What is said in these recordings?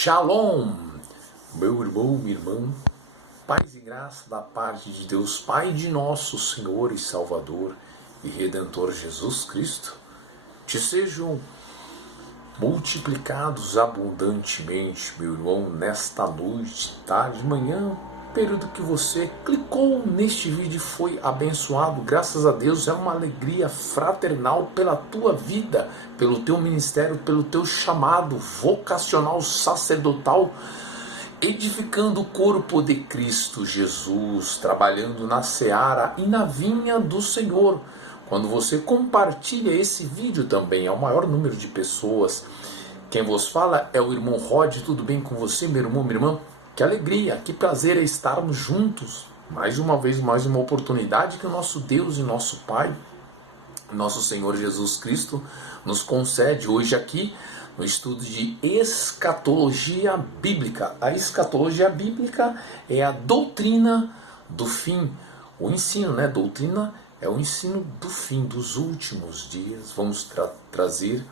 Shalom, meu irmão, minha irmã, paz e graça da parte de Deus, Pai de nosso Senhor e Salvador e Redentor Jesus Cristo, te sejam multiplicados abundantemente, meu irmão, nesta noite, tarde, manhã, período que você clicou neste vídeo e foi abençoado, graças a Deus, é uma alegria fraternal pela tua vida, pelo teu ministério, pelo teu chamado vocacional sacerdotal, edificando o corpo de Cristo Jesus, trabalhando na seara e na vinha do Senhor. Quando você compartilha esse vídeo também ao maior número de pessoas, quem vos fala é o irmão Rod. Tudo bem com você, meu irmão, minha irmã? Que alegria, que prazer é estarmos juntos. Mais uma vez, mais uma oportunidade que o nosso Deus e nosso Pai, nosso Senhor Jesus Cristo, nos concede hoje aqui no estudo de escatologia bíblica. A escatologia bíblica é a doutrina do fim, o ensino, né? Doutrina é o ensino do fim, dos últimos dias. Vamos trazer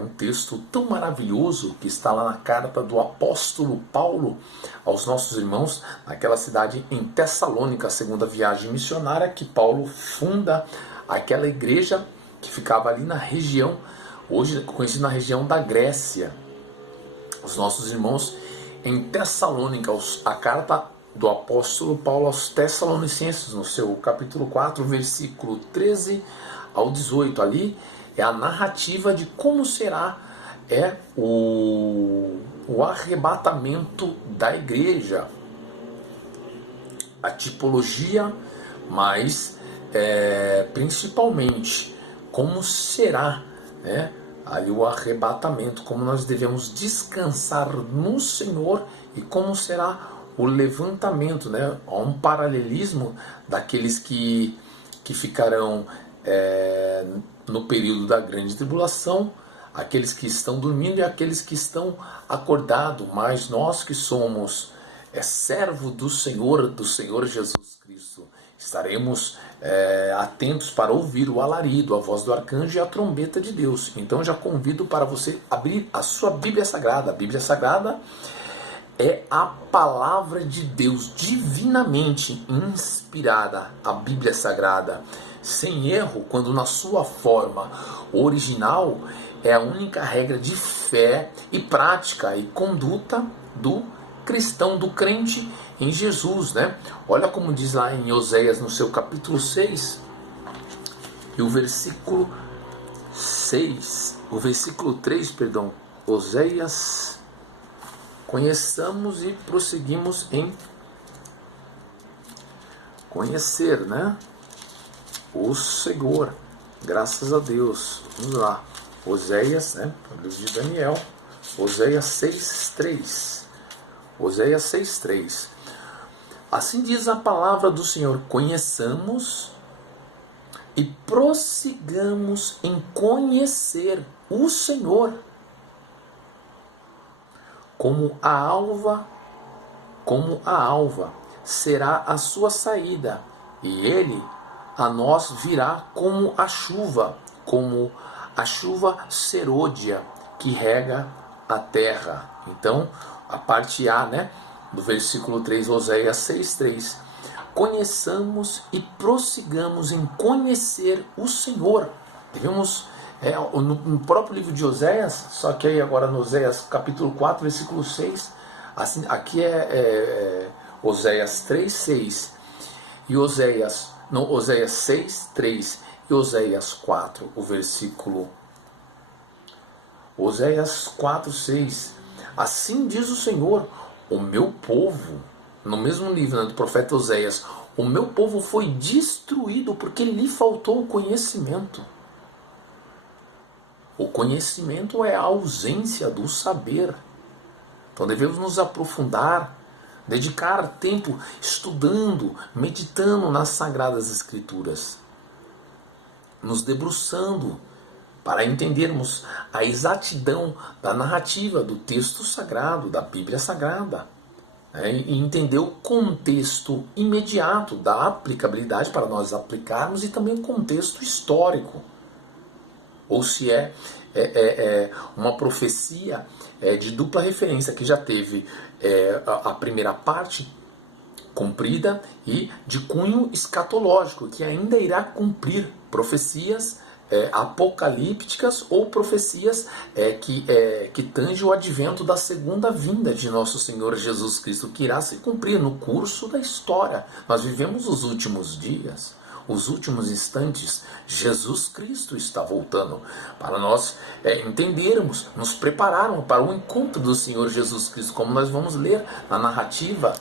um texto tão maravilhoso que está lá na carta do apóstolo Paulo aos nossos irmãos naquela cidade em Tessalônica, a segunda viagem missionária que Paulo funda aquela igreja que ficava ali na região, hoje conhecida na região da Grécia. Os nossos irmãos em Tessalônica, a carta do apóstolo Paulo aos Tessalonicenses, no seu capítulo 4, versículo 13 ao 18, ali é a narrativa de como será o arrebatamento da igreja, a tipologia, mas principalmente como será, né, ali o arrebatamento, como nós devemos descansar no Senhor e como será o levantamento, né? Há um paralelismo daqueles que ficarão no período da grande tribulação, aqueles que estão dormindo e aqueles que estão acordados, mas nós que somos servo do Senhor Jesus Cristo, estaremos atentos para ouvir o alarido, a voz do arcanjo e a trombeta de Deus. Então já convido para você abrir a sua Bíblia Sagrada. A Bíblia Sagrada é a palavra de Deus, divinamente inspirada, a Bíblia Sagrada, sem erro, quando na sua forma original é a única regra de fé e prática e conduta do cristão, do crente em Jesus, né? Olha como diz lá em Oséias, no seu capítulo 6, e o versículo 3, Oséias, conheçamos e prosseguimos em conhecer, né? O Senhor, graças a Deus. Vamos lá, Oséias, né? O livro de Daniel, Oséias 6:3. Oséias 6:3. Assim diz a palavra do Senhor: conheçamos e prossigamos em conhecer o Senhor. Como a alva será a sua saída, e ele a nós virá como a chuva serôdia que rega a terra. Então, a parte A, né, do versículo 3, Oséias 6:3. Conheçamos e prossigamos em conhecer o Senhor. Devemos, no próprio livro de Oséias, só que aí agora no Oséias capítulo 4, versículo 6, assim, aqui Oséias 3:6 e Oséias 6:3 e Oséias 4, o versículo Oséias 4:6. Assim diz o Senhor: o meu povo, no mesmo livro, né, do profeta Oséias, o meu povo foi destruído porque lhe faltou o conhecimento. O conhecimento é a ausência do saber. Então devemos nos aprofundar, dedicar tempo estudando, meditando nas Sagradas Escrituras, nos debruçando para entendermos a exatidão da narrativa do texto sagrado, da Bíblia Sagrada, e entender o contexto imediato da aplicabilidade para nós aplicarmos e também o contexto histórico, ou se é uma profecia de dupla referência, que já teve a primeira parte cumprida e de cunho escatológico, que ainda irá cumprir profecias apocalípticas ou profecias que tangem o advento da segunda vinda de nosso Senhor Jesus Cristo, que irá se cumprir no curso da história. Nós vivemos os últimos dias, os últimos instantes. Jesus Cristo está voltando para nós entendermos, nos prepararmos para o encontro do Senhor Jesus Cristo, como nós vamos ler na narrativa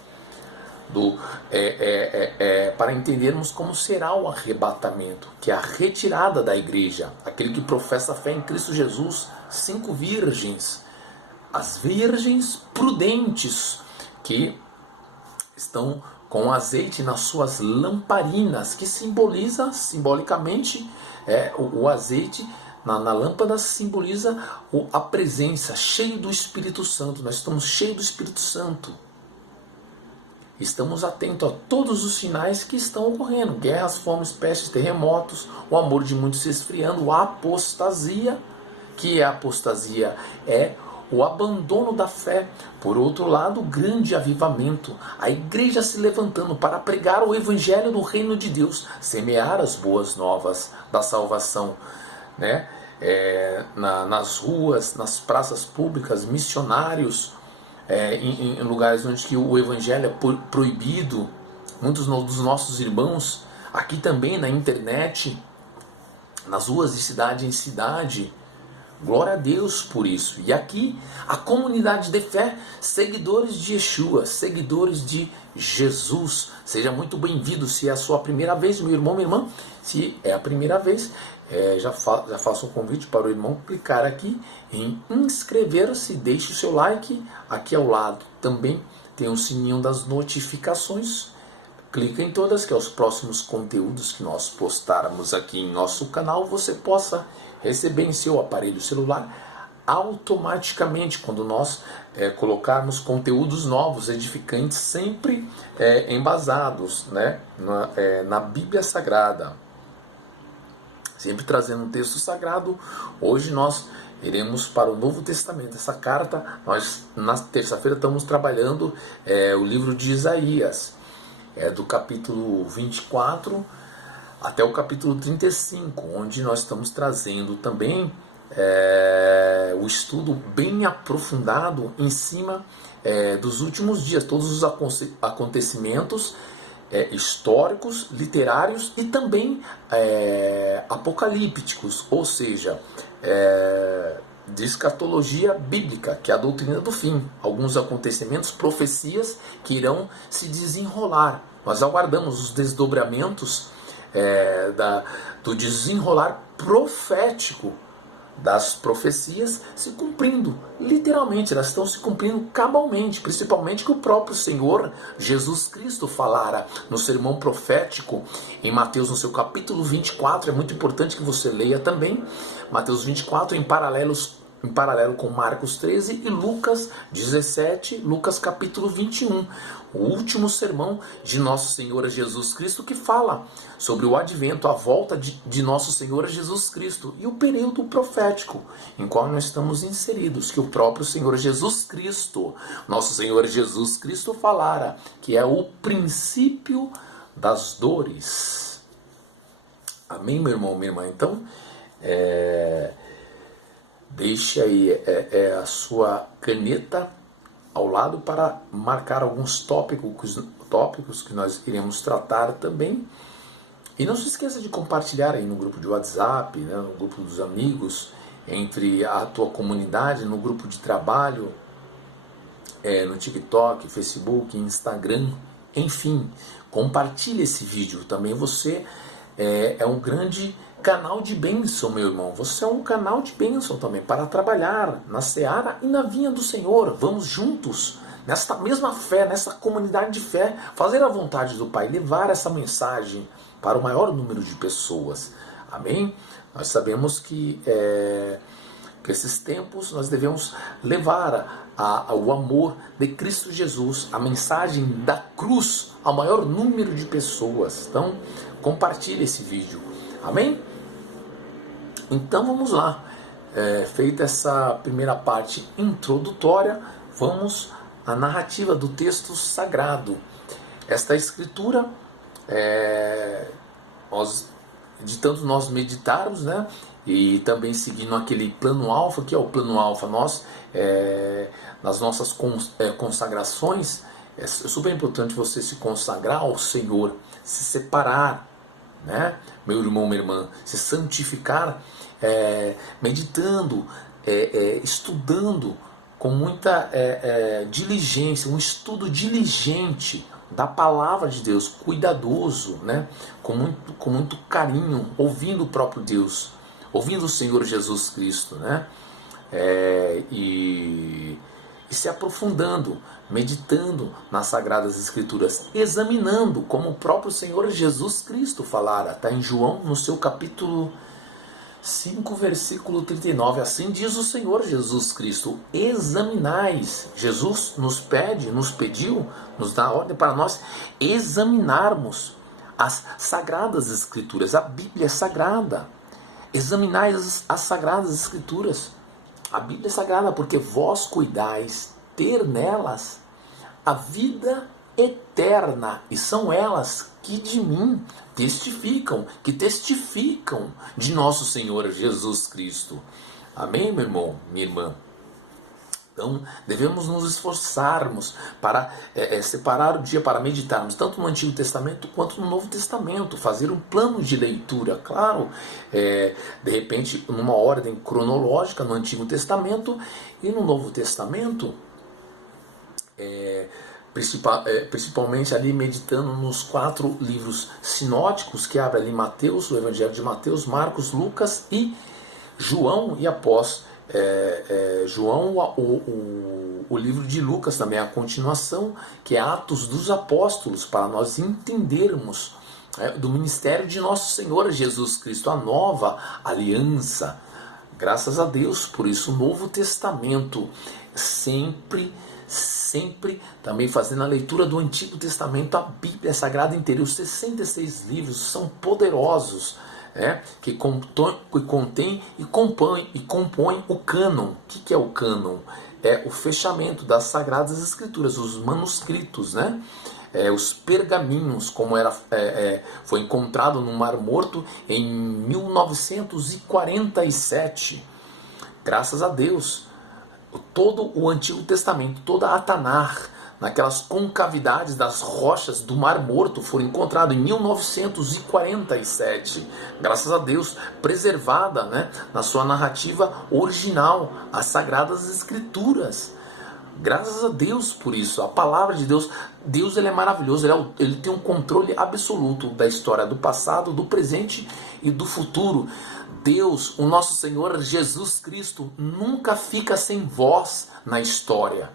para entendermos como será o arrebatamento, que é a retirada da igreja, aquele que professa a fé em Cristo Jesus. 5 virgens, as virgens prudentes, que estão com azeite nas suas lamparinas, que simboliza simbolicamente o azeite na lâmpada simboliza a presença, cheio do Espírito Santo. Nós estamos cheios do Espírito Santo. Estamos atentos a todos os sinais que estão ocorrendo: guerras, fomes, pestes, terremotos, o amor de muitos se esfriando, a apostasia, que a apostasia é o abandono da fé. Por outro lado, o grande avivamento, a igreja se levantando para pregar o evangelho do reino de Deus, semear as boas novas da salvação, né? Nas ruas, nas praças públicas, missionários, em lugares onde o evangelho é proibido. Muitos dos nossos irmãos, aqui também na internet, nas ruas de cidade em cidade, glória a Deus por isso. E aqui, a comunidade de fé, seguidores de Yeshua, seguidores de Jesus. Seja muito bem-vindo. Se é a sua primeira vez, meu irmão, minha irmã, se é a primeira vez, já faço um convite para o irmão clicar aqui em inscrever-se, deixe o seu like. Aqui ao lado também tem o sininho das notificações. Clica em todas, que é os próximos conteúdos que nós postarmos aqui em nosso canal, você possa receber em seu aparelho celular automaticamente quando nós colocarmos conteúdos novos, edificantes, sempre embasados, né, na Bíblia Sagrada, sempre trazendo um texto sagrado. Hoje nós iremos para o Novo Testamento. Essa carta, nós na terça-feira estamos trabalhando o livro de Isaías, do capítulo 24 até o capítulo 35, onde nós estamos trazendo também o estudo bem aprofundado em cima dos últimos dias, todos os acontecimentos históricos, literários e também apocalípticos, ou seja, de escatologia bíblica, que é a doutrina do fim. Alguns acontecimentos, profecias que irão se desenrolar. Nós aguardamos os desdobramentos do desenrolar profético das profecias se cumprindo. Literalmente, elas estão se cumprindo cabalmente, principalmente que o próprio Senhor Jesus Cristo falara no sermão profético em Mateus, no seu capítulo 24. É muito importante que você leia também Mateus 24 em paralelo com Marcos 13 e Lucas 17, Lucas capítulo 21. O último sermão de nosso Senhor Jesus Cristo, que fala sobre o advento, a volta de nosso Senhor Jesus Cristo e o período profético em qual nós estamos inseridos, que o próprio Senhor Jesus Cristo, nosso Senhor Jesus Cristo falara, que é o princípio das dores. Amém, meu irmão, minha irmã? Então, deixe aí a sua caneta ao lado para marcar alguns tópicos que nós iremos tratar também. E não se esqueça de compartilhar aí no grupo de WhatsApp, né, no grupo dos amigos, entre a tua comunidade, no grupo de trabalho, no TikTok, Facebook, Instagram, enfim, compartilhe esse vídeo. Também você é um grande canal de bênção, meu irmão. Você é um canal de bênção também para trabalhar na seara e na vinha do Senhor. Vamos juntos, nesta mesma fé, nessa comunidade de fé, fazer a vontade do Pai, levar essa mensagem para o maior número de pessoas. Amém? Nós sabemos que esses tempos nós devemos levar o amor de Cristo Jesus, a mensagem da cruz ao maior número de pessoas. Então, compartilhe esse vídeo. Amém? Então vamos lá. feita essa primeira parte introdutória, vamos à narrativa do texto sagrado. Esta escritura, de tanto nós meditarmos, né, e também seguindo aquele plano alfa, que é o plano alfa, nós, nas nossas consagrações, é super importante você se consagrar ao Senhor, se separar, né, meu irmão, minha irmã, se santificar, meditando, estudando com muita diligência, um estudo diligente da palavra de Deus, cuidadoso, né, com muito carinho, ouvindo o próprio Deus, ouvindo o Senhor Jesus Cristo, né, e se aprofundando, meditando nas Sagradas Escrituras, examinando, como o próprio Senhor Jesus Cristo falara, está em João, no seu capítulo 5, versículo 39, assim diz o Senhor Jesus Cristo, examinais. Jesus nos pediu, nos dá ordem para nós examinarmos as Sagradas Escrituras, a Bíblia é sagrada. Examinais as Sagradas Escrituras, a Bíblia é sagrada, porque vós cuidais ter nelas a vida eterna, e são elas que de mim que testificam de nosso Senhor Jesus Cristo. Amém, meu irmão, minha irmã? Então, devemos nos esforçarmos para separar o dia para meditarmos, tanto no Antigo Testamento quanto no Novo Testamento, fazer um plano de leitura, claro, de repente, numa ordem cronológica no Antigo Testamento e no Novo Testamento, principalmente ali meditando nos 4 livros sinóticos que abre ali Mateus, o Evangelho de Mateus, Marcos, Lucas e João, e após João, o livro de Lucas também, a continuação, que é Atos dos Apóstolos, para nós entendermos do ministério de nosso Senhor Jesus Cristo, a nova aliança. Graças a Deus por isso, o Novo Testamento, sempre também fazendo a leitura do Antigo Testamento, a Bíblia Sagrada inteira, os 66 livros são poderosos, que contém e compõem o cânon. O que é o cânon? É o fechamento das Sagradas Escrituras, os manuscritos, né? Os pergaminhos, como foi encontrado no Mar Morto em 1947. Graças a Deus, todo o Antigo Testamento, toda a Tanar, naquelas concavidades das rochas do Mar Morto, foram encontrados em 1947. Graças a Deus, preservada, né, na sua narrativa original, as Sagradas Escrituras. Graças a Deus por isso. A palavra de Deus, ele é maravilhoso, ele tem um controle absoluto da história do passado, do presente e do futuro. Deus, o nosso Senhor Jesus Cristo, nunca fica sem voz na história.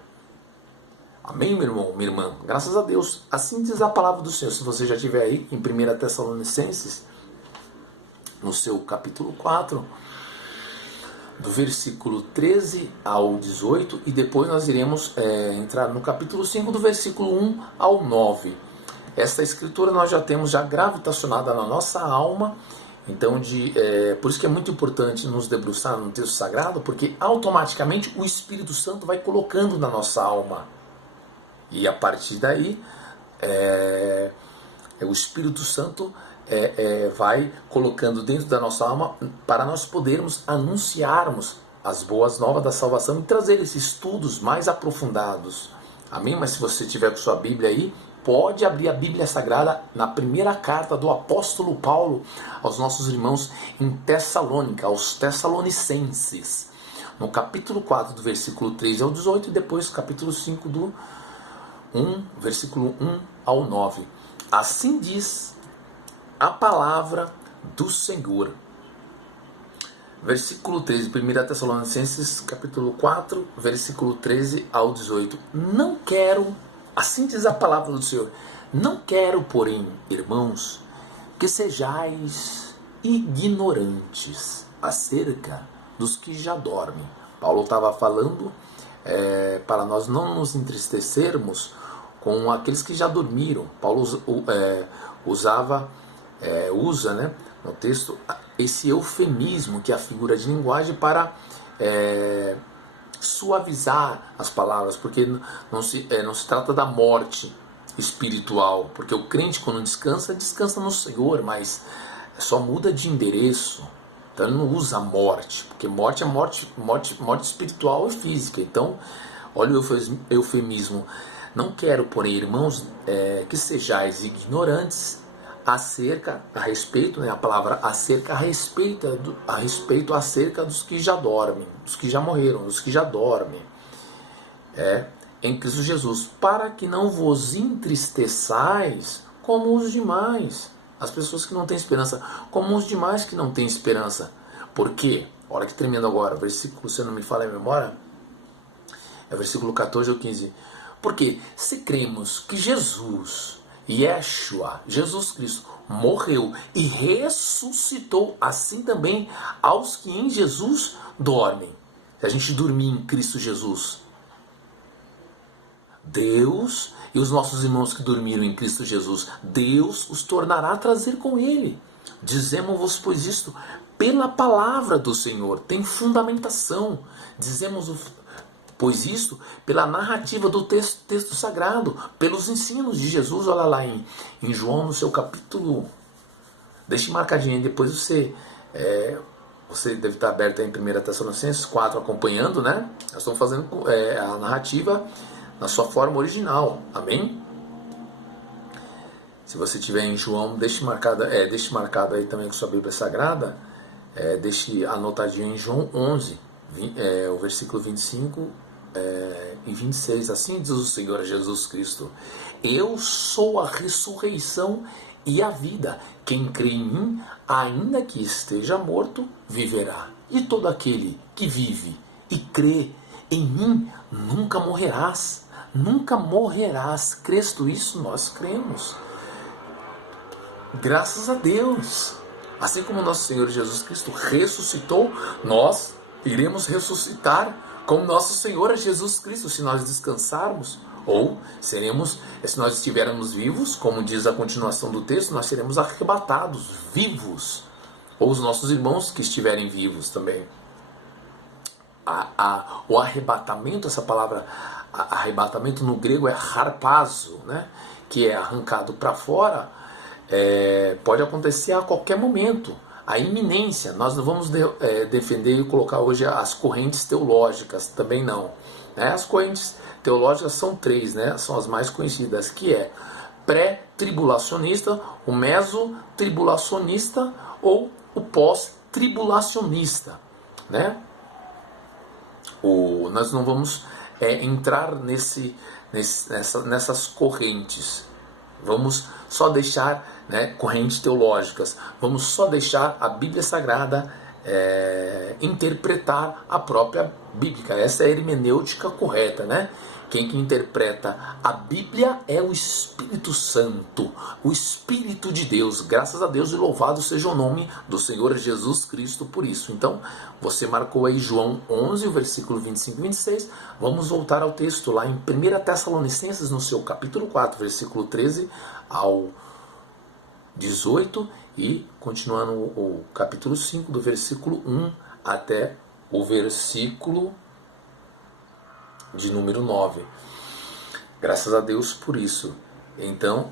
Amém, meu irmão, minha irmã? Graças a Deus. Assim diz a palavra do Senhor. Se você já estiver aí em 1 Tessalonicenses, no seu capítulo 4, do versículo 13 ao 18, e depois nós iremos entrar no capítulo 5, do versículo 1 ao 9. Esta escritura nós já temos gravitacionada na nossa alma. Então, por isso que é muito importante nos debruçar no texto sagrado, porque automaticamente o Espírito Santo vai colocando na nossa alma. E a partir daí, o Espírito Santo vai colocando dentro da nossa alma para nós podermos anunciarmos as boas novas da salvação e trazer esses estudos mais aprofundados. Amém? Mas se você tiver com sua Bíblia aí, pode abrir a Bíblia Sagrada na primeira carta do apóstolo Paulo aos nossos irmãos em Tessalônica, aos Tessalonicenses, no capítulo 4, do versículo 13 ao 18, e depois capítulo 5, do versículo 1 ao 9. Assim diz a palavra do Senhor. Versículo 13, 1 Tessalonicenses, capítulo 4, versículo 13 ao 18. Não quero, assim diz a palavra do Senhor, não quero, porém, irmãos, que sejais ignorantes acerca dos que já dormem. Paulo estava falando para nós não nos entristecermos com aqueles que já dormiram. Paulo usa, né, no texto, esse eufemismo, que é a figura de linguagem, para suavizar as palavras, porque não se trata da morte espiritual, porque o crente, quando descansa, descansa no Senhor, mas só muda de endereço. Então ele não usa morte, porque morte é morte espiritual e física. Então, olha o eufemismo. Não quero, porém, irmãos, que sejais ignorantes a respeito, né, a palavra acerca, acerca dos que já dormem, dos que já morreram, dos que já dormem, em Cristo Jesus, para que não vos entristeçais como os demais, as pessoas que não têm esperança, como os demais que não têm esperança. Por quê? Olha que tremendo agora, versículo, se eu não me falha a memória, é versículo 14 ou 15. Porque se cremos que Yeshua, Jesus Cristo, morreu e ressuscitou, assim também aos que em Jesus dormem. Se a gente dormir em Cristo Jesus, Deus e os nossos irmãos que dormiram em Cristo Jesus, Deus os tornará a trazer com Ele. Dizemos-vos, pois, isto pela palavra do Senhor, tem fundamentação. Pois isto pela narrativa do texto sagrado, pelos ensinos de Jesus. Olha lá em João, no seu capítulo, deixe marcadinho, depois você deve estar aberto em 1 Tessalonicenses 4 acompanhando, né? Nós estamos fazendo a narrativa na sua forma original, amém? Se você tiver em João, deixe marcado aí também com sua Bíblia Sagrada, deixe anotadinho em João 11, o versículo 25 e 26, assim diz o Senhor Jesus Cristo: eu sou a ressurreição e a vida, quem crê em mim, ainda que esteja morto, viverá, e todo aquele que vive e crê em mim, nunca morrerás, crês tu isso? Nós cremos, graças a Deus. Assim como nosso Senhor Jesus Cristo ressuscitou, nós iremos ressuscitar com nosso Senhor Jesus Cristo, se nós descansarmos, ou seremos, se nós estivermos vivos, como diz a continuação do texto, nós seremos arrebatados, vivos, ou os nossos irmãos que estiverem vivos também. O arrebatamento, essa palavra arrebatamento no grego é harpazo, né? Que é arrancado para fora, pode acontecer a qualquer momento. A iminência, nós não vamos defender e colocar hoje as correntes teológicas, também não. As correntes teológicas são três, né? São as mais conhecidas, que é pré-tribulacionista, o meso-tribulacionista ou o pós-tribulacionista, né? Nós não vamos entrar nessas correntes. Vamos só deixar, correntes teológicas, vamos só deixar a Bíblia Sagrada interpretar a própria Bíblia. Essa é a hermenêutica correta, né? Quem que interpreta a Bíblia é o Espírito Santo, o Espírito de Deus. Graças a Deus e louvado seja o nome do Senhor Jesus Cristo por isso. Então, você marcou aí João 11, o versículo 25 e 26. Vamos voltar ao texto lá em 1 Tessalonicenses, no seu capítulo 4, versículo 13 ao 18, e continuando o capítulo 5, do versículo 1 até o versículo de número 9. Graças a Deus por isso. Então,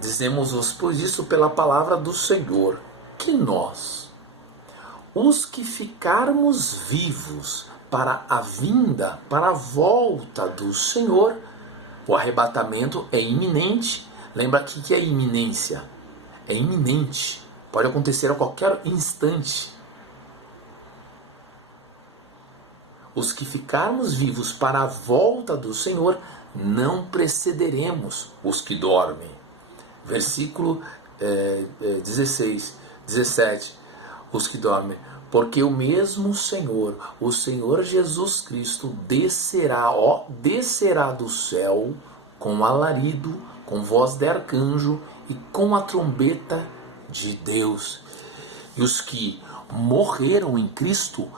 dizemos-vos, pois isso pela palavra do Senhor, que nós, os que ficarmos vivos para a vinda, para a volta do Senhor, o arrebatamento é iminente. Lembra aqui que é iminência. É iminente. Pode acontecer a qualquer instante. Os que ficarmos vivos para a volta do Senhor, não precederemos os que dormem. Versículo 16, 17. Os que dormem. Porque o mesmo Senhor, o Senhor Jesus Cristo, descerá do céu com alarido, com voz de arcanjo e com a trombeta de Deus. E os que morreram em Cristo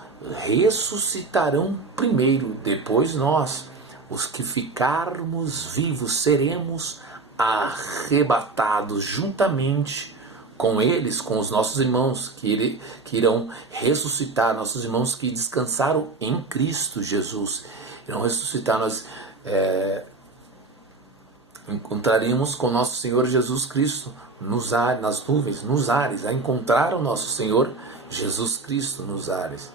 ressuscitarão primeiro, depois nós, os que ficarmos vivos, seremos arrebatados juntamente com eles, com os nossos irmãos que irão ressuscitar, nossos irmãos que descansaram em Cristo Jesus, irão ressuscitar. Nós encontraríamos com nosso Senhor Jesus Cristo nos ares, nas nuvens, nos ares, a encontrar o nosso Senhor Jesus Cristo nos ares.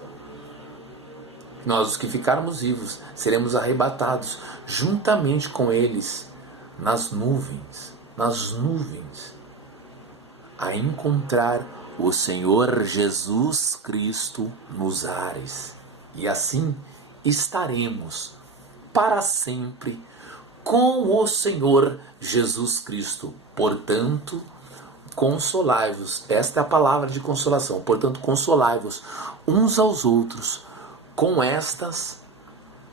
Nós, os que ficarmos vivos, seremos arrebatados juntamente com eles nas nuvens, a encontrar o Senhor Jesus Cristo nos ares. E assim estaremos para sempre com o Senhor Jesus Cristo. Portanto, consolai-vos. Esta é a palavra de consolação. Portanto, consolai-vos uns aos outros com estas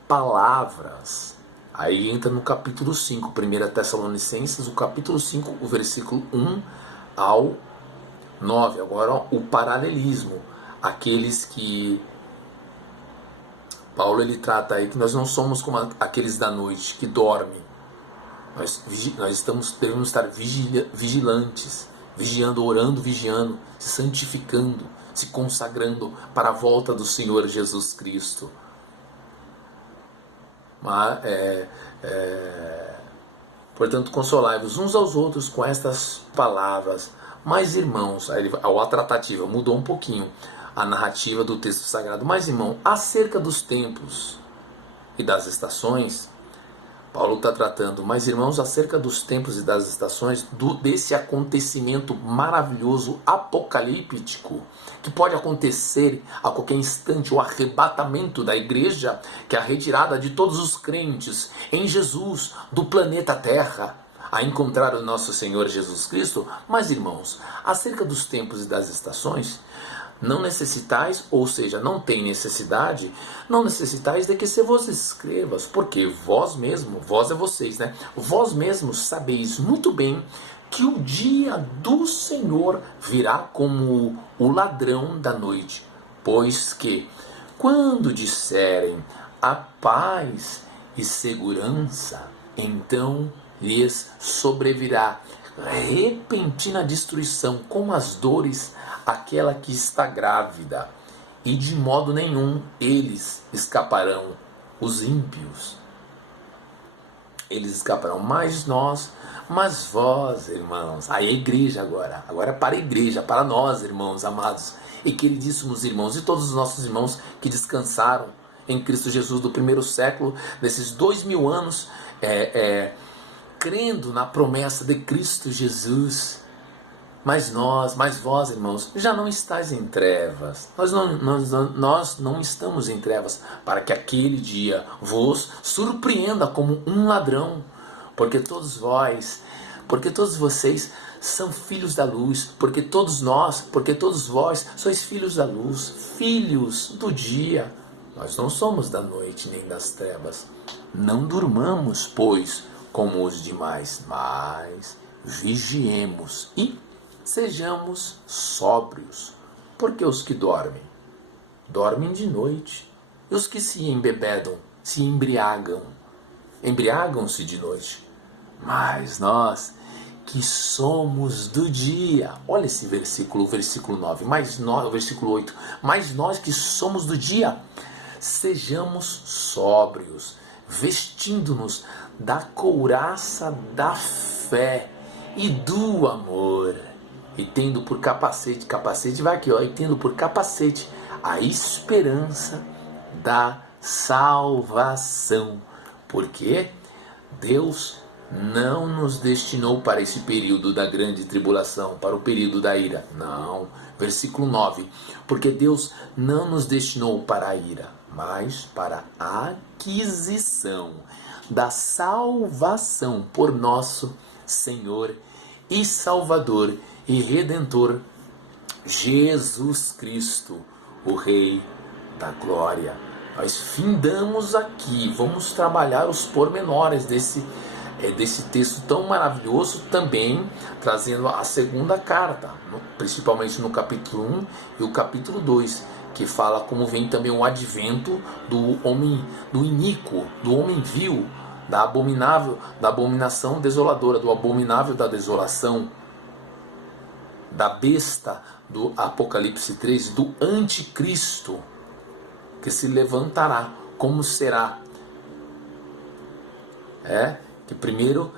palavras. Aí entra no capítulo 5, 1 Tessalonicenses, o capítulo 5, o versículo 1 ao 9. Agora o paralelismo. Aqueles que Paulo ele trata aí que nós não somos como aqueles da noite que dormem. Nós devemos estar vigilantes, vigiando, orando, vigiando, se santificando, se consagrando para a volta do Senhor Jesus Cristo. Portanto, consolai-vos uns aos outros com estas palavras. Mas, irmãos, a tratativa mudou um pouquinho a narrativa do texto sagrado. Mas, irmão, acerca dos tempos e das estações, Paulo está tratando, mas irmãos, acerca dos tempos e das estações, desse acontecimento maravilhoso, apocalíptico, que pode acontecer a qualquer instante, o arrebatamento da igreja, que é a retirada de todos os crentes em Jesus do planeta Terra, a encontrar o nosso Senhor Jesus Cristo. Mas irmãos, acerca dos tempos e das estações, não necessitais, ou seja, não tem necessidade, não necessitais de que se vos escrevas, porque vós mesmo, vós é vocês, né? Vós mesmos sabeis muito bem que o dia do Senhor virá como o ladrão da noite, pois que, quando disserem a paz e segurança, então lhes sobrevirá repentina destruição, como as dores aquela que está grávida, e de modo nenhum eles escaparão, os ímpios. Eles escaparão, mas vós, irmãos, aí a igreja agora é para a igreja, para nós, irmãos amados e queridíssimos irmãos, e todos os nossos irmãos que descansaram em Cristo Jesus do primeiro século, desses 2000 anos, crendo na promessa de Cristo Jesus. Mas vós, irmãos, já não estáis em trevas. Nós não estamos em trevas, para que aquele dia vos surpreenda como um ladrão. Porque todos vocês são filhos da luz. Porque todos vós sois filhos da luz, filhos do dia. Nós não somos da noite nem das trevas. Não durmamos, pois, como os demais, mas vigiemos e sejamos sóbrios, porque os que dormem de noite, e os que se embebedam, se embriagam-se de noite. Mas nós que somos do dia, olha esse versículo, o versículo 9, o versículo 8, mas nós que somos do dia, sejamos sóbrios, vestindo-nos da couraça da fé e do amor, e tendo por capacete vai aqui, e tendo por capacete a esperança da salvação, porque Deus não nos destinou para esse período da grande tribulação, para o período da ira, não, versículo 9, porque Deus não nos destinou para a ira, mas para a aquisição da salvação por nosso Senhor e Salvador e Redentor Jesus Cristo, o Rei da Glória. Nós findamos aqui, vamos trabalhar os pormenores desse texto tão maravilhoso, também trazendo a segunda carta, principalmente no capítulo 1 e o capítulo 2, que fala como vem também o advento do homem, do iníquo, do homem vil, da abominação desoladora, do abominável da desolação. da besta do Apocalipse 13, do anticristo, que se levantará. Como será? Que primeiro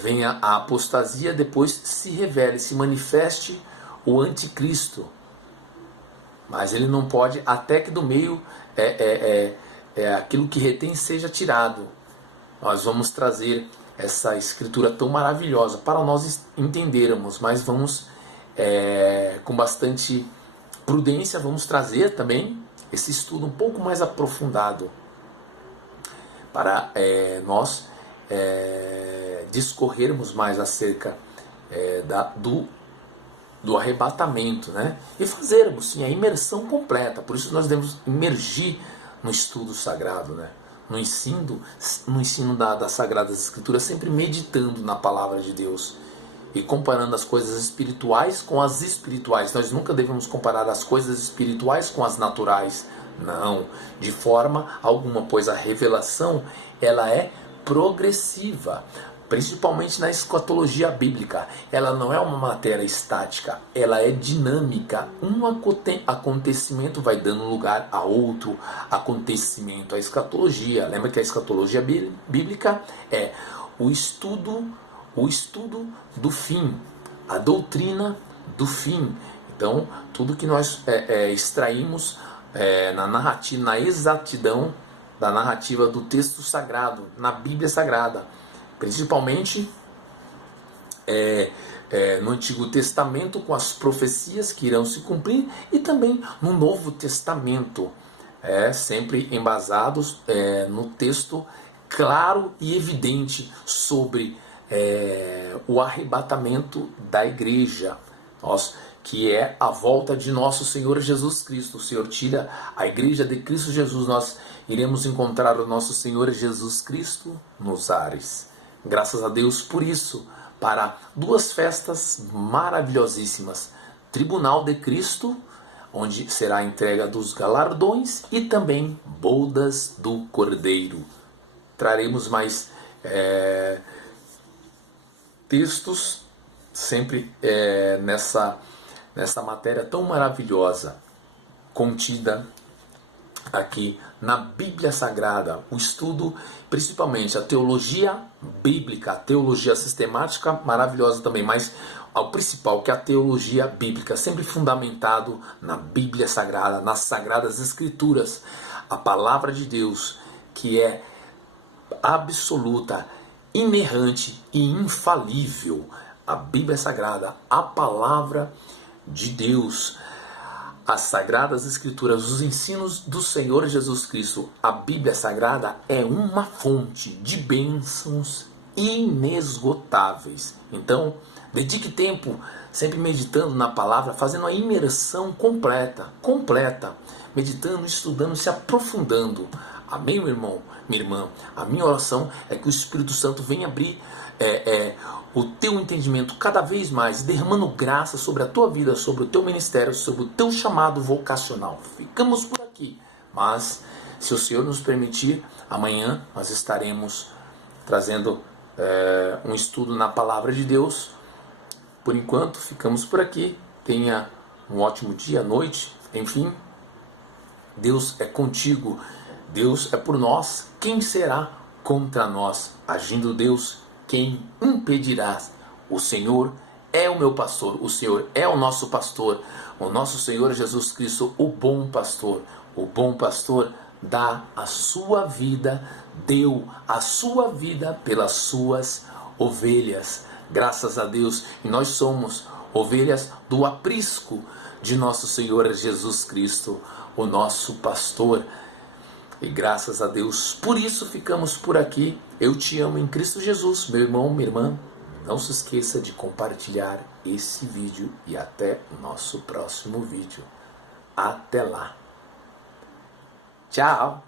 venha a apostasia, depois se revele, se manifeste o anticristo. Mas ele não pode, até que do meio aquilo que retém seja tirado. Nós vamos trazer essa escritura tão maravilhosa para nós entendermos, mas vamos com bastante prudência, vamos trazer também esse estudo um pouco mais aprofundado para nós discorrermos mais acerca do arrebatamento, né? E fazermos sim a imersão completa. Por isso nós devemos imergir no estudo sagrado, né? No ensino das Sagradas Escrituras, sempre meditando na palavra de Deus e comparando as coisas espirituais com as espirituais. Nós nunca devemos comparar as coisas espirituais com as naturais. Não, de forma alguma, pois a revelação ela é progressiva, principalmente na escatologia bíblica. Ela não é uma matéria estática, ela é dinâmica. Um acontecimento vai dando lugar a outro acontecimento. A escatologia, lembra que a escatologia bíblica é o estudo do fim, a doutrina do fim. Então, tudo que nós extraímos na exatidão da narrativa do texto sagrado, na Bíblia Sagrada, principalmente no Antigo Testamento, com as profecias que irão se cumprir, e também no Novo Testamento, sempre embasados no texto claro e evidente sobre o arrebatamento da igreja, que é a volta de nosso Senhor Jesus Cristo. O Senhor tira a igreja de Cristo Jesus, nós iremos encontrar o nosso Senhor Jesus Cristo nos ares. Graças a Deus por isso, para duas festas maravilhosíssimas: Tribunal de Cristo, onde será a entrega dos galardões, e também Bodas do Cordeiro. Traremos mais textos sempre nessa matéria tão maravilhosa contida aqui na Bíblia Sagrada. O estudo, principalmente a teologia bíblica, a teologia sistemática, maravilhosa também, mas ao principal, que é a teologia bíblica, sempre fundamentado na Bíblia Sagrada, nas Sagradas Escrituras, a palavra de Deus, que é absoluta, inerrante e infalível. A Bíblia Sagrada, a palavra de Deus, as Sagradas Escrituras, os ensinos do Senhor Jesus Cristo. A Bíblia Sagrada é uma fonte de bênçãos inesgotáveis. Então, dedique tempo sempre meditando na palavra, fazendo a imersão completa, meditando, estudando, se aprofundando. Amém, meu irmão, minha irmã? A minha oração é que o Espírito Santo venha abrir o teu entendimento cada vez mais, derramando graça sobre a tua vida, sobre o teu ministério, sobre o teu chamado vocacional. Ficamos por aqui, mas se o Senhor nos permitir, amanhã nós estaremos trazendo um estudo na palavra de Deus. Por enquanto, ficamos por aqui. Tenha um ótimo dia, noite, enfim. Deus é contigo, Deus é por nós. Quem será contra nós? Agindo Deus, quem impedirá? O Senhor é o meu pastor, o Senhor é o nosso pastor, o nosso Senhor Jesus Cristo, o bom pastor. O bom pastor dá a sua vida, deu a sua vida pelas suas ovelhas. Graças a Deus, e nós somos ovelhas do aprisco de nosso Senhor Jesus Cristo, o nosso pastor. E graças a Deus, por isso ficamos por aqui. Eu te amo em Cristo Jesus, meu irmão, minha irmã. Não se esqueça de compartilhar esse vídeo e até o nosso próximo vídeo. Até lá. Tchau.